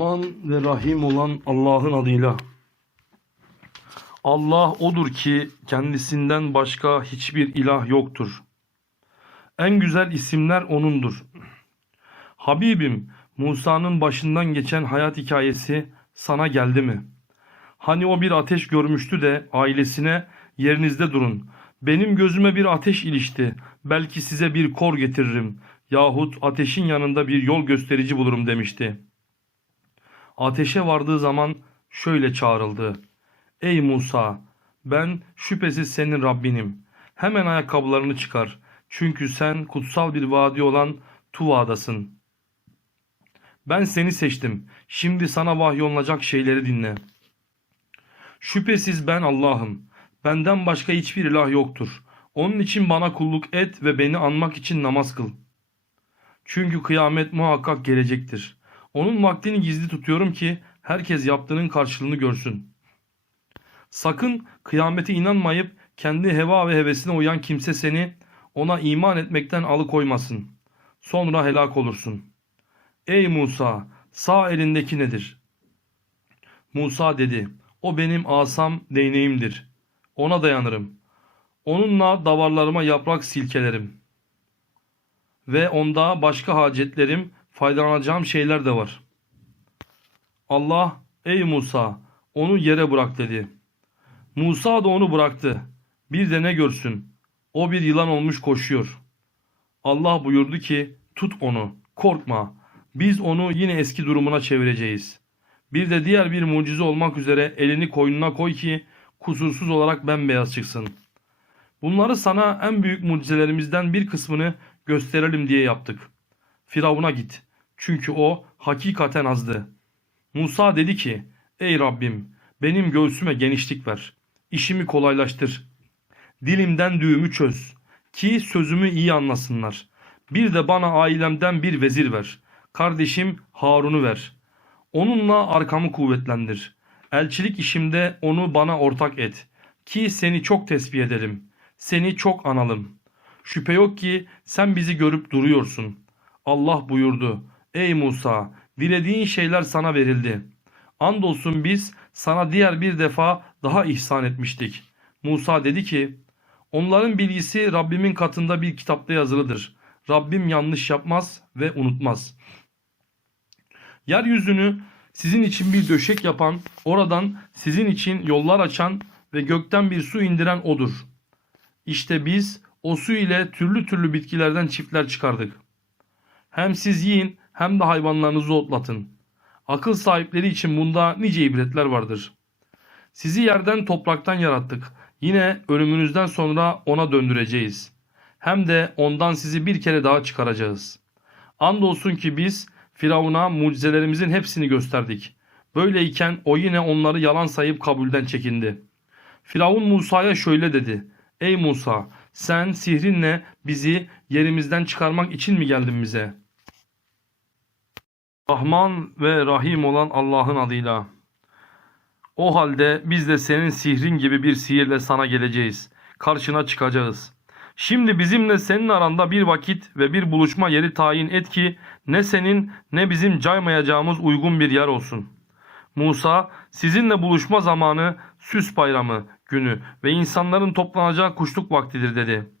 Rahman ve Rahim olan Allah'ın adıyla. Allah odur ki kendisinden başka hiçbir ilah yoktur. En güzel isimler O'nundur. Habibim, Musa'nın başından geçen hayat hikayesi sana geldi mi? Hani o bir ateş görmüştü de ailesine yerinizde durun. Benim gözüme bir ateş ilişti. Belki size bir kor getiririm. Yahut ateşin yanında bir yol gösterici bulurum demişti.'' Ateşe vardığı zaman şöyle çağrıldı. Ey Musa! Ben şüphesiz senin Rabbinim. Hemen ayakkabılarını çıkar. Çünkü sen kutsal bir vadi olan Tuva'dasın. Ben seni seçtim. Şimdi sana vahyolunacak şeyleri dinle. Şüphesiz ben Allah'ım. Benden başka hiçbir ilah yoktur. Onun için bana kulluk et ve beni anmak için namaz kıl. Çünkü kıyamet muhakkak gelecektir.'' Onun vaktini gizli tutuyorum ki herkes yaptığının karşılığını görsün. Sakın kıyamete inanmayıp kendi heva ve hevesine uyan kimse seni ona iman etmekten alıkoymasın. Sonra helak olursun. Ey Musa sağ elindeki nedir? Musa dedi o benim asam değneğimdir. Ona dayanırım. Onunla davarlarıma yaprak silkelerim. Ve onda başka hacetlerim faydalanacağım şeyler de var. Allah ey Musa onu yere bırak dedi. Musa da onu bıraktı. Bir de ne görsün. O bir yılan olmuş koşuyor. Allah buyurdu ki tut onu korkma. Biz onu yine eski durumuna çevireceğiz. Bir de diğer bir mucize olmak üzere elini koynuna koy ki kusursuz olarak bembeyaz çıksın. Bunları sana en büyük mucizelerimizden bir kısmını gösterelim diye yaptık. Firavun'a git. Çünkü o hakikaten azdı. Musa dedi ki, Ey Rabbim benim göğsüme genişlik ver. İşimi kolaylaştır. Dilimden düğümü çöz. Ki sözümü iyi anlasınlar. Bir de bana ailemden bir vezir ver. Kardeşim Harun'u ver. Onunla arkamı kuvvetlendir. Elçilik işimde onu bana ortak et. Ki seni çok tesbih edelim. Seni çok analım. Şüphe yok ki sen bizi görüp duruyorsun. Allah buyurdu. Ey Musa dilediğin şeyler sana verildi. Andolsun biz sana diğer bir defa daha ihsan etmiştik. Musa dedi ki onların bilgisi Rabbimin katında bir kitapta yazılıdır. Rabbim yanlış yapmaz ve unutmaz. Yeryüzünü sizin için bir döşek yapan, oradan sizin için yollar açan ve gökten bir su indiren odur. İşte biz o su ile türlü türlü bitkilerden çiftler çıkardık. Hem siz yiyin hem de hayvanlarınızı otlatın. Akıl sahipleri için bunda nice ibretler vardır. Sizi yerden topraktan yarattık. Yine ölümünüzden sonra ona döndüreceğiz. Hem de ondan sizi bir kere daha çıkaracağız. Andolsun ki biz Firavun'a mucizelerimizin hepsini gösterdik. Böyleyken o yine onları yalan sayıp kabulden çekindi. Firavun Musa'ya şöyle dedi. Ey Musa sen sihrinle bizi yerimizden çıkarmak için mi geldin bize?'' Rahman ve Rahim olan Allah'ın adıyla. O halde biz de senin sihrin gibi bir sihirle sana geleceğiz. Karşına çıkacağız. Şimdi bizimle senin aranda bir vakit ve bir buluşma yeri tayin et ki ne senin ne bizim caymayacağımız uygun bir yer olsun. Musa sizinle buluşma zamanı süs bayramı günü ve insanların toplanacağı kuşluk vaktidir dedi.''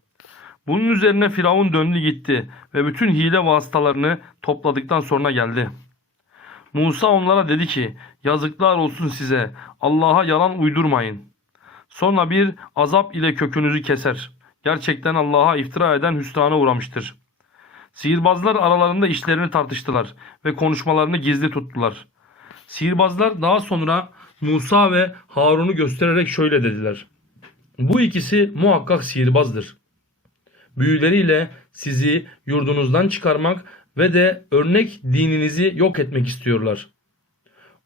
Bunun üzerine Firavun döndü gitti ve bütün hile vasıtalarını topladıktan sonra geldi. Musa onlara dedi ki yazıklar olsun size Allah'a yalan uydurmayın. Sonra bir azap ile kökünüzü keser. Gerçekten Allah'a iftira eden hüsrana uğramıştır. Sihirbazlar aralarında işlerini tartıştılar ve konuşmalarını gizli tuttular. Sihirbazlar daha sonra Musa ve Harun'u göstererek şöyle dediler. Bu ikisi muhakkak sihirbazdır büyüleriyle sizi yurdunuzdan çıkarmak ve de örnek dininizi yok etmek istiyorlar.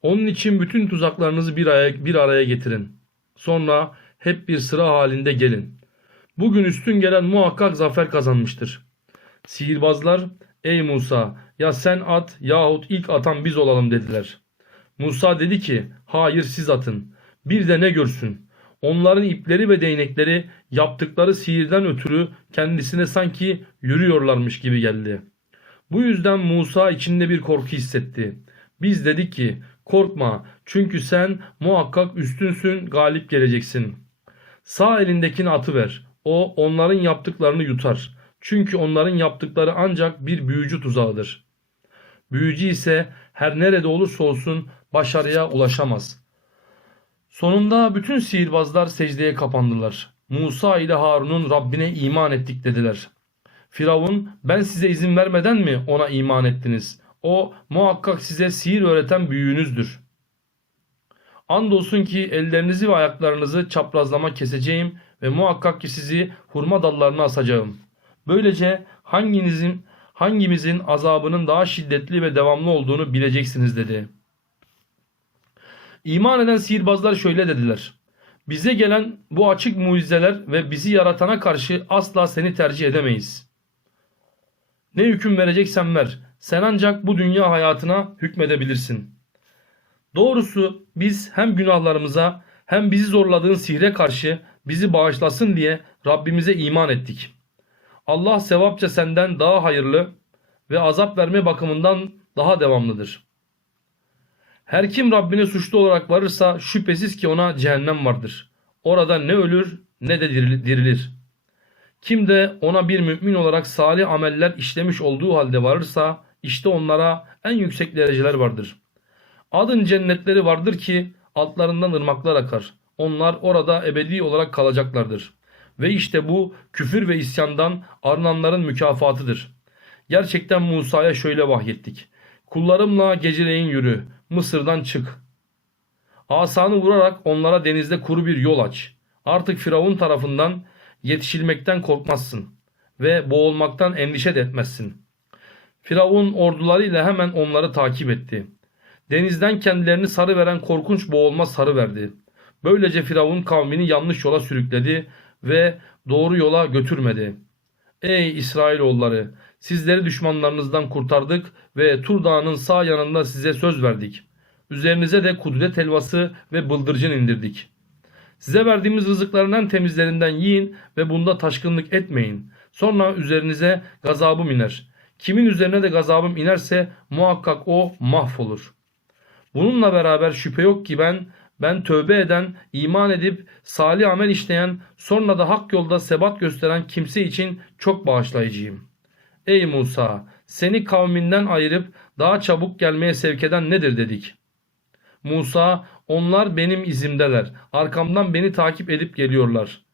Onun için bütün tuzaklarınızı bir araya, bir araya getirin. Sonra hep bir sıra halinde gelin. Bugün üstün gelen muhakkak zafer kazanmıştır. Sihirbazlar ey Musa ya sen at yahut ilk atan biz olalım dediler. Musa dedi ki hayır siz atın. Bir de ne görsün. Onların ipleri ve değnekleri yaptıkları sihirden ötürü kendisine sanki yürüyorlarmış gibi geldi. Bu yüzden Musa içinde bir korku hissetti. Biz dedik ki korkma çünkü sen muhakkak üstünsün galip geleceksin. Sağ elindekini atıver. O onların yaptıklarını yutar. Çünkü onların yaptıkları ancak bir büyücü tuzağıdır. Büyücü ise her nerede olursa olsun başarıya ulaşamaz. Sonunda bütün sihirbazlar secdeye kapandılar. Musa ile Harun'un Rabbine iman ettik dediler. Firavun ben size izin vermeden mi ona iman ettiniz? O muhakkak size sihir öğreten büyüğünüzdür. Andolsun ki ellerinizi ve ayaklarınızı çaprazlama keseceğim ve muhakkak ki sizi hurma dallarına asacağım. Böylece hanginizin hangimizin azabının daha şiddetli ve devamlı olduğunu bileceksiniz dedi. İman eden sihirbazlar şöyle dediler. Bize gelen bu açık mucizeler ve bizi yaratana karşı asla seni tercih edemeyiz. Ne hüküm vereceksen ver. Sen ancak bu dünya hayatına hükmedebilirsin. Doğrusu biz hem günahlarımıza hem bizi zorladığın sihre karşı bizi bağışlasın diye Rabbimize iman ettik. Allah sevapça senden daha hayırlı ve azap verme bakımından daha devamlıdır. Her kim Rabbine suçlu olarak varırsa şüphesiz ki ona cehennem vardır. Orada ne ölür ne de diril- dirilir. Kim de ona bir mümin olarak salih ameller işlemiş olduğu halde varırsa işte onlara en yüksek dereceler vardır. Adın cennetleri vardır ki altlarından ırmaklar akar. Onlar orada ebedi olarak kalacaklardır. Ve işte bu küfür ve isyandan arınanların mükafatıdır. Gerçekten Musa'ya şöyle vahyettik. Kullarımla geceleyin yürü. Mısır'dan çık. Asanı vurarak onlara denizde kuru bir yol aç. Artık Firavun tarafından yetişilmekten korkmazsın ve boğulmaktan endişe de etmezsin. Firavun ordularıyla hemen onları takip etti. Denizden kendilerini sarı veren korkunç boğulma sarı verdi. Böylece Firavun kavmini yanlış yola sürükledi ve doğru yola götürmedi. Ey İsrailoğulları! Sizleri düşmanlarınızdan kurtardık ve Tur Dağı'nın sağ yanında size söz verdik. Üzerinize de kudret helvası ve bıldırcın indirdik. Size verdiğimiz rızıkların en temizlerinden yiyin ve bunda taşkınlık etmeyin. Sonra üzerinize gazabım iner. Kimin üzerine de gazabım inerse muhakkak o mahvolur. Bununla beraber şüphe yok ki ben ben tövbe eden, iman edip salih amel işleyen, sonra da hak yolda sebat gösteren kimse için çok bağışlayıcıyım. Ey Musa, seni kavminden ayırıp daha çabuk gelmeye sevk eden nedir dedik. Musa, onlar benim izimdeler, arkamdan beni takip edip geliyorlar.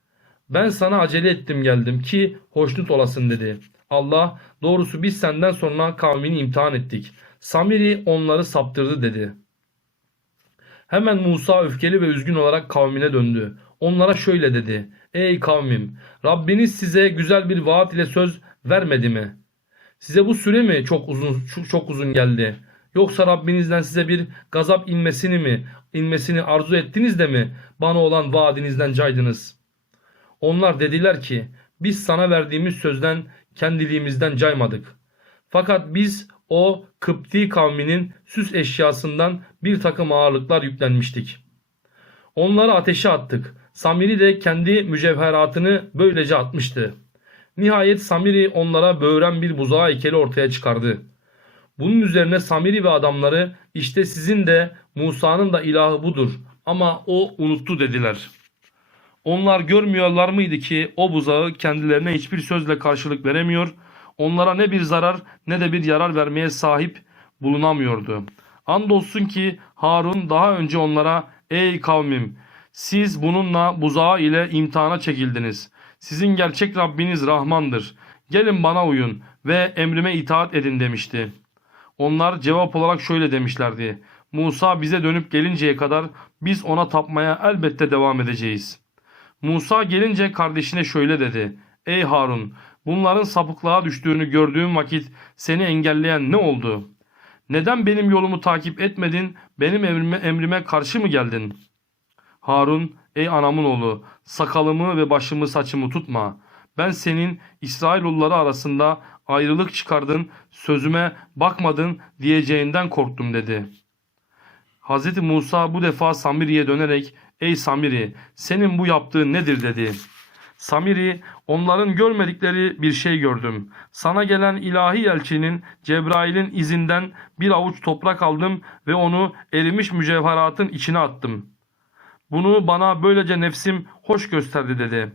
Ben sana acele ettim geldim ki hoşnut olasın dedi. Allah, doğrusu biz senden sonra kavmini imtihan ettik. Samiri onları saptırdı dedi. Hemen Musa öfkeli ve üzgün olarak kavmine döndü. Onlara şöyle dedi. Ey kavmim! Rabbiniz size güzel bir vaat ile söz vermedi mi? Size bu süre mi çok uzun çok, uzun geldi? Yoksa Rabbinizden size bir gazap inmesini mi inmesini arzu ettiniz de mi bana olan vaadinizden caydınız? Onlar dediler ki biz sana verdiğimiz sözden kendiliğimizden caymadık. Fakat biz o Kıpti kavminin süs eşyasından bir takım ağırlıklar yüklenmiştik. Onları ateşe attık. Samiri de kendi mücevheratını böylece atmıştı. Nihayet Samiri onlara böğren bir buzağı heykeli ortaya çıkardı. Bunun üzerine Samiri ve adamları işte sizin de Musa'nın da ilahı budur ama o unuttu dediler. Onlar görmüyorlar mıydı ki o buzağı kendilerine hiçbir sözle karşılık veremiyor, onlara ne bir zarar ne de bir yarar vermeye sahip bulunamıyordu. Andolsun ki Harun daha önce onlara ey kavmim siz bununla buzağı ile imtihana çekildiniz. Sizin gerçek Rabbiniz Rahmandır. Gelin bana uyun ve emrime itaat edin demişti. Onlar cevap olarak şöyle demişlerdi. Musa bize dönüp gelinceye kadar biz ona tapmaya elbette devam edeceğiz. Musa gelince kardeşine şöyle dedi. Ey Harun bunların sapıklığa düştüğünü gördüğüm vakit seni engelleyen ne oldu? Neden benim yolumu takip etmedin benim emrime, emrime karşı mı geldin? Harun ey anamın oğlu sakalımı ve başımı saçımı tutma. Ben senin İsrailoğulları arasında ayrılık çıkardın sözüme bakmadın diyeceğinden korktum dedi. Hz. Musa bu defa Samiri'ye dönerek ey Samiri senin bu yaptığın nedir dedi. Samiri, onların görmedikleri bir şey gördüm. Sana gelen ilahi elçinin Cebrail'in izinden bir avuç toprak aldım ve onu erimiş mücevheratın içine attım. Bunu bana böylece nefsim hoş gösterdi dedi.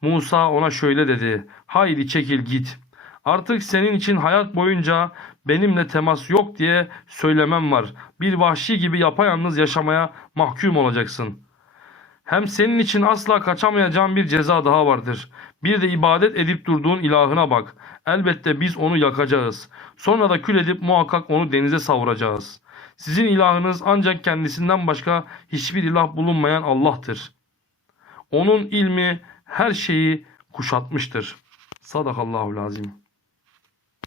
Musa ona şöyle dedi. Haydi çekil git. Artık senin için hayat boyunca benimle temas yok diye söylemem var. Bir vahşi gibi yapayalnız yaşamaya mahkum olacaksın. Hem senin için asla kaçamayacağın bir ceza daha vardır. Bir de ibadet edip durduğun ilahına bak. Elbette biz onu yakacağız. Sonra da kül edip muhakkak onu denize savuracağız. Sizin ilahınız ancak kendisinden başka hiçbir ilah bulunmayan Allah'tır. Onun ilmi her şeyi kuşatmıştır. Sadakallahu lazim.